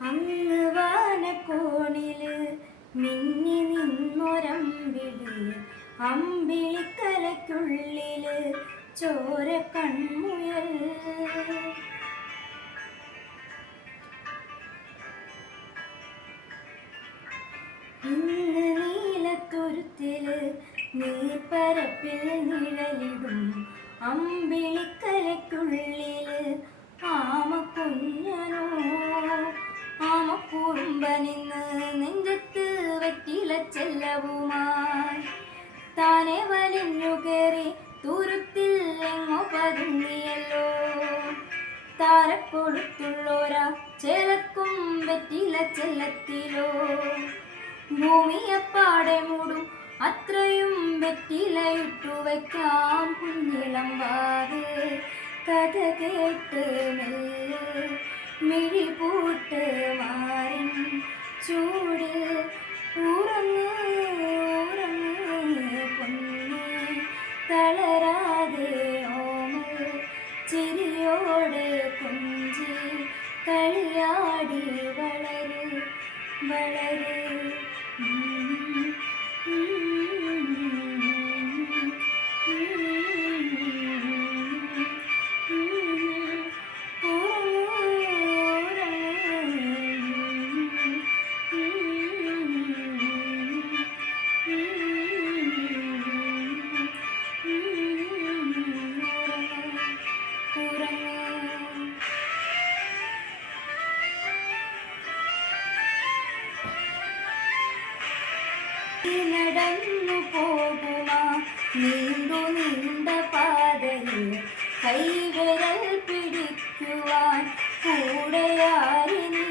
അങ്ങ് വാനക്കോണിൽ മിന്നി നിന്നൊരമ്പിളി അമ്പിളിക്കലയ്ക്കുള്ളിൽ ചോര കൺമുയൽ ഇന്ന് നീലത്തുരുത്തിൽ നീപ്പരപ്പിൽ നിഴലിടും. അമ്പിളിക്കലയ്ക്കുള്ളിൽ ആമക്കുഞ്ഞനോ ആമക്കുറുമ്പനിന്ന് നെഞ്ചത്ത് വെറ്റില ചെല്ലവുമായി. താനെ വലിഞ്ഞു കയറി തുരുത്തിൽ എങ്ങോ പതുങ്ങിയല്ലോ. താരക്കൊഴുത്തുള്ളോരാ ചേലക്കും വെറ്റില ചെല്ലത്തിലോ. ഭൂമിയപ്പാടെ മൂടും അത്രയും വെറ്റിലയിട്ടു വയ്ക്കാം കുഞ്ഞിളം വാത് കഥ കേട്ട് മെല്ലെ മിഴി ചൂട് ഉറങ്ങ് ഉറങ്ങ് പൊന്നെ തളരാതെ ഓമൽ ചിരിയോടെ കൊഞ്ചി കളിയാടി വളര് വളര് നടന്നു പോകുമാ നീണ്ടു നീണ്ട പാതയിൽ കൈവിരൽ പിടിക്കുവാൻ കൂടെയായി നീ?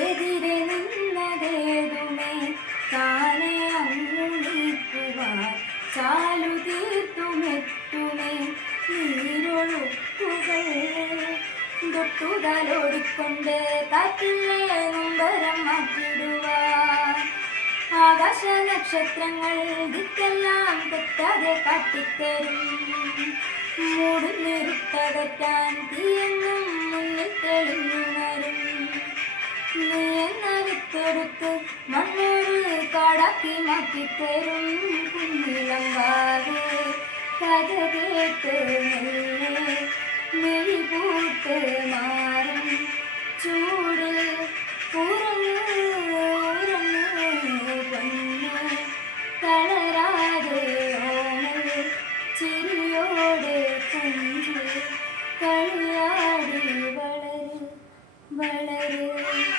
എതിരെ നിന്നതേതുമേ? താനേ ചാലു തീർത്തുമെത്തുമേ നീരൊഴുക്കുകൾ നൊമ്പരം മാറ്റിടുവാൻ. ആകാശ നക്ഷത്രങ്ങൾ ദിക്കെല്ലാം തെറ്റാതെ കാട്ടിത്തരും. മൂടുന്നിരുട്ടകറ്റാൻ തീയെന്നും മുന്നിൽ തെളിഞ്ഞുണരും നീ എന്ന വിത്തെടുത്ത് മണ്ണൊരു കാടാക്കി മാറ്റിത്തരും. കഥ കേട്ട് മെല്ലെ മിഴി പൂട്ട് മാറും ചൂടിൽ ഉറങ്ങ് ഉറങ്ങ് പൊന്ന് തളരാതെ ഓമൽ ചിരിയോടെ കുഞ്ചി കളിയാടി വളര് വളര്.